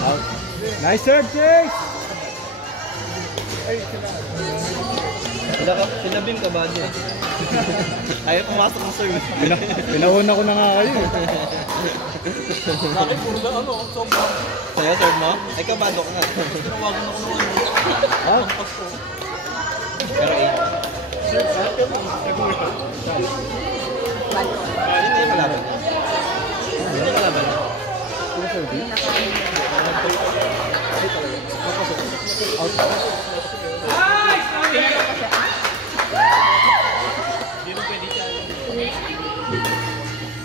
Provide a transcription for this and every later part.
Out. Nice serve, Chase! Sinabing ka ba dyan? Ayaw pumasok ng serve. Pinahuna ko na nga kayo. Bakit puro na ano, sobrang. Sa'yo, serve mo? Ay, kabado ka nga. Tinawagan ako ng ano. Ah? Ang pasko. Pero eh. Hindi yung kalaban. Hindi yung kalaban.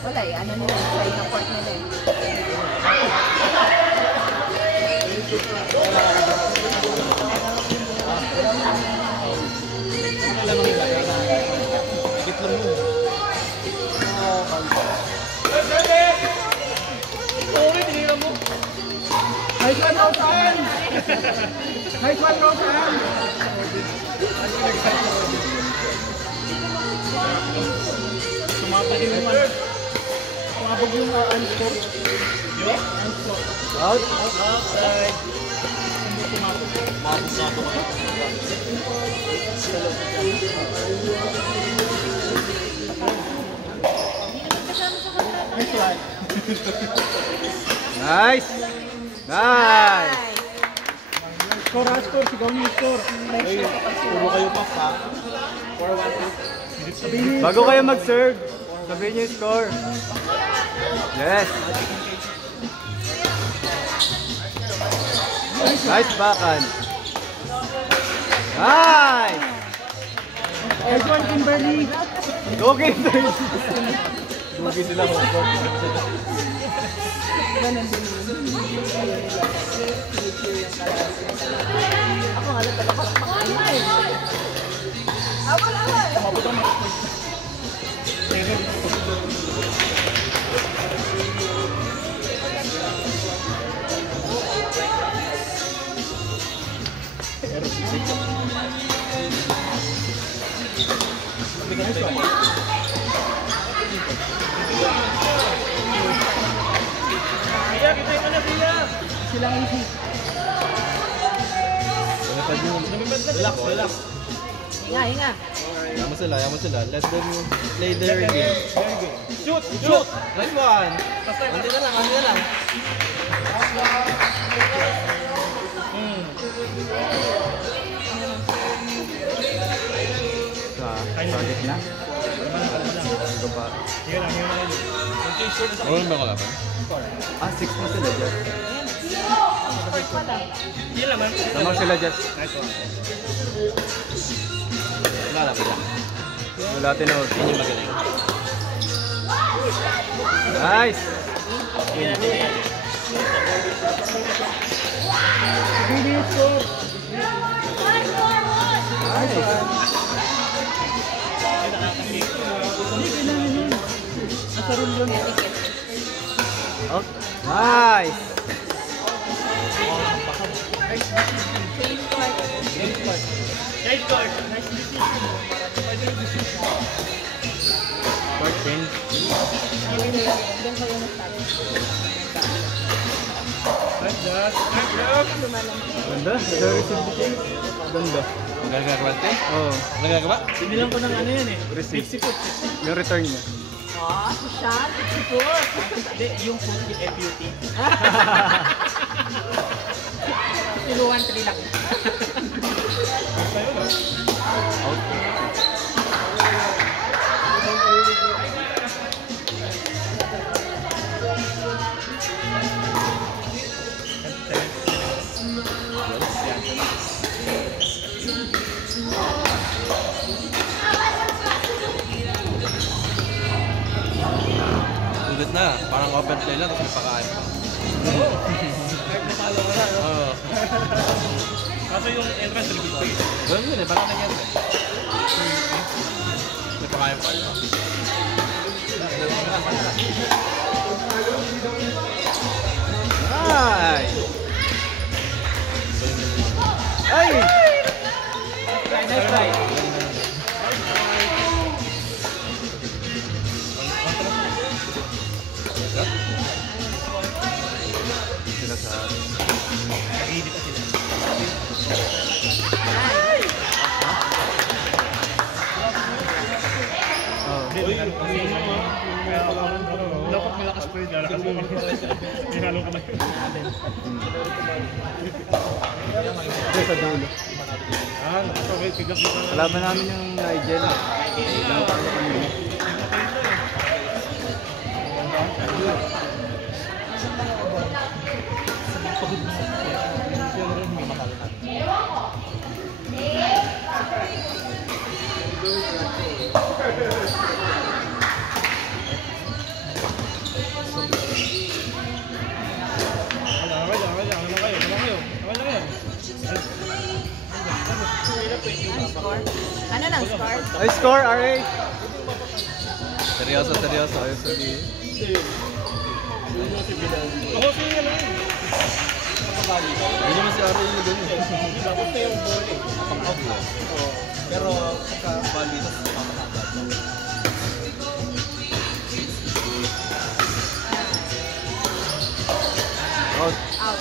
Wala eh, ano nila, side ng court nila eh. Nice one, Rosan! Nice one, Rosan! Sumabog yung naman. Sumabog yung unscore. Yo? Unscore. Out. Outside. Hindi sumabog. Sumabog na ako. Nice one. Nice! Nice! Score, score. Sigaw niyo score. Puro kayo pa pa. 4-1. Bago kayo mag-serve, sabihin niyo yung score. Yes! Nice backhand! Nice! Nice one, Kimberly. Go Kimberly! Lugi sila ho. Ganun din yun. Ako nga lang talaga makakain. Wala. Silang easy. Relax, relax. Hinga. Yaman sila. Let them play their game. Shoot! Shoot! Nice one! Andi na lang. Target na. Ito pa. Ano ba kalaban? 6 na sila dyan. Yan naman. Lamang sila dyan. Nice one. Kalaban lang. Wala tinood. Yun yung magaling. Nice! Video score. Nice! Nasarol yun. Out. Nice! Nice score. Nice decision. Court change. Doon kayo na-start. Nice job. Nice job. Ganda. Nag-receive the change. Ganda. Magaling ka ba? Oo. Magaling ka ba? Binilang ko ng ano yan eh. Receive. 60 foot. Yung return niya. Si Sean, si Put. Hindi, yung foot yung FUT. Tuluan, 3 lang. Out. Ulit na. Parang open play lang, tapos may pakain pa. Kahit napalo ka na. Oo. Kaso yung entrance really good. Ganun yun eh, parang nangyari. May pakain pa. Nice! Ay! Nice try. Sila sa Hinalo ka na. Ito sa dulo. Okay, tigap kita na. Kalaban namin yung Nigel. Ano lang score? Ay, score, RH! Seryoso, seryoso. Ayos sabihin. Ako siya lang. Hindi naman si RH yung doon. Tapos na yung ball eh. Pero pagka bali, Out. Out.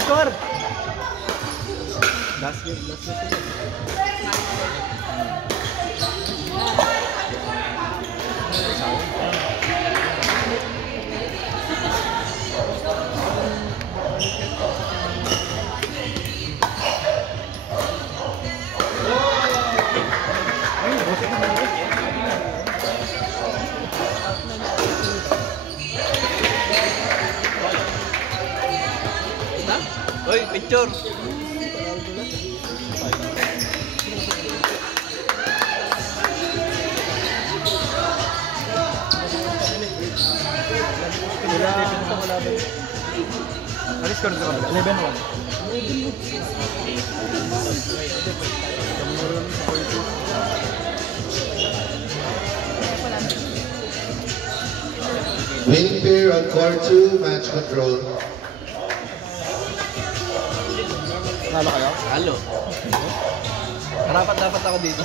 Score! Last game. Hoy, picture! Ano score sa kabila? 11-1. Winning pair on court 2, match control. Nalo kayo? Halo. Harapat dapat ako dito.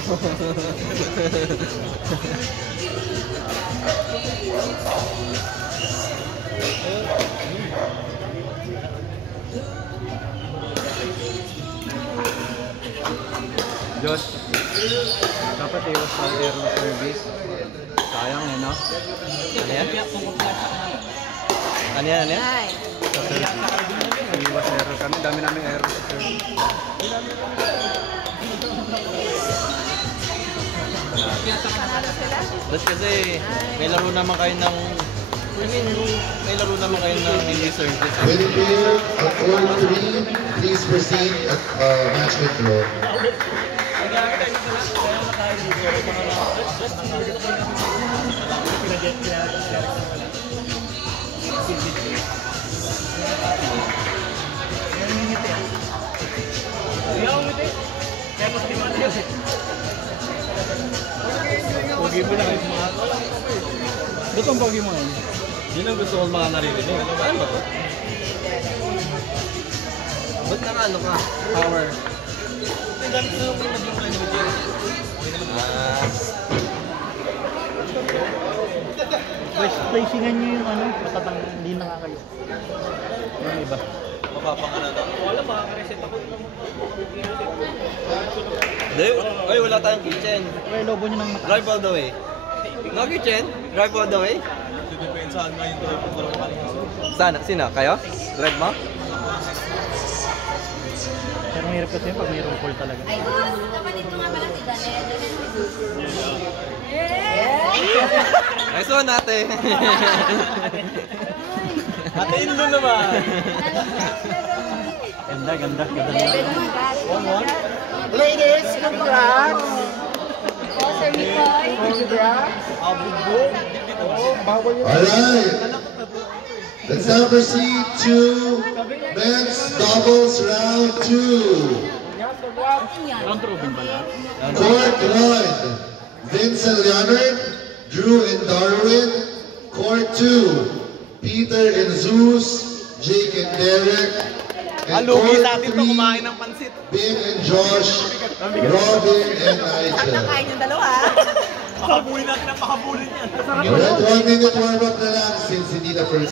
Josh, dapat iwas sa zero service. Sayang eh, no? Ano yan? Ano yan? Ano yan? Ay. Sa service. Iwas error kami. Dami namin error sa service. Panalo sila? Tapos kasi may laro naman kayo ng... may laro naman kayo ng hindi service. Winning pair on court 3, please proceed at match control. Pogi mo lang. Ba't ang pogi mo ngayon? Yun ang gusto ko mga naririnig. Ano ba to? Ba't naka-ano ka? Power. Placingan nyo yung ano, matatang hindi na nga kayo. Yung iba. Mapapangana na. Wala, makaka-reset ako. Hindi. Ay, wala tayong kitchen. Okay, lobo nyo ng mata. Drive all the way. No kitchen? Drive all the way? Depende saan nga yung drive ko. Sana? Sino? Kayo? Drive mo? Pero mahirap kasi yun pag mayroong call talaga. Ay, naman ito nga pala si Daniel. Nice one, ate. Ate Inlo naman. Ganda, ganda, ganda. Ladies, congrats! Oh, Sir Mikoy. Alright. Let's now proceed to men's doubles round 2. Round robin pala. Court 1, Vincent Leonard, Drew and Darwin. Court 2, Peter and Zeus, Jake and Derek. And Lugi court natin to 3, kumain ng pansit. Bing and Josh, Robin and Nigel. Nakain yung dalawa. Pakabulin natin ang pakabulin yan. Alright, 1 minute warm up na lang since hindi na first.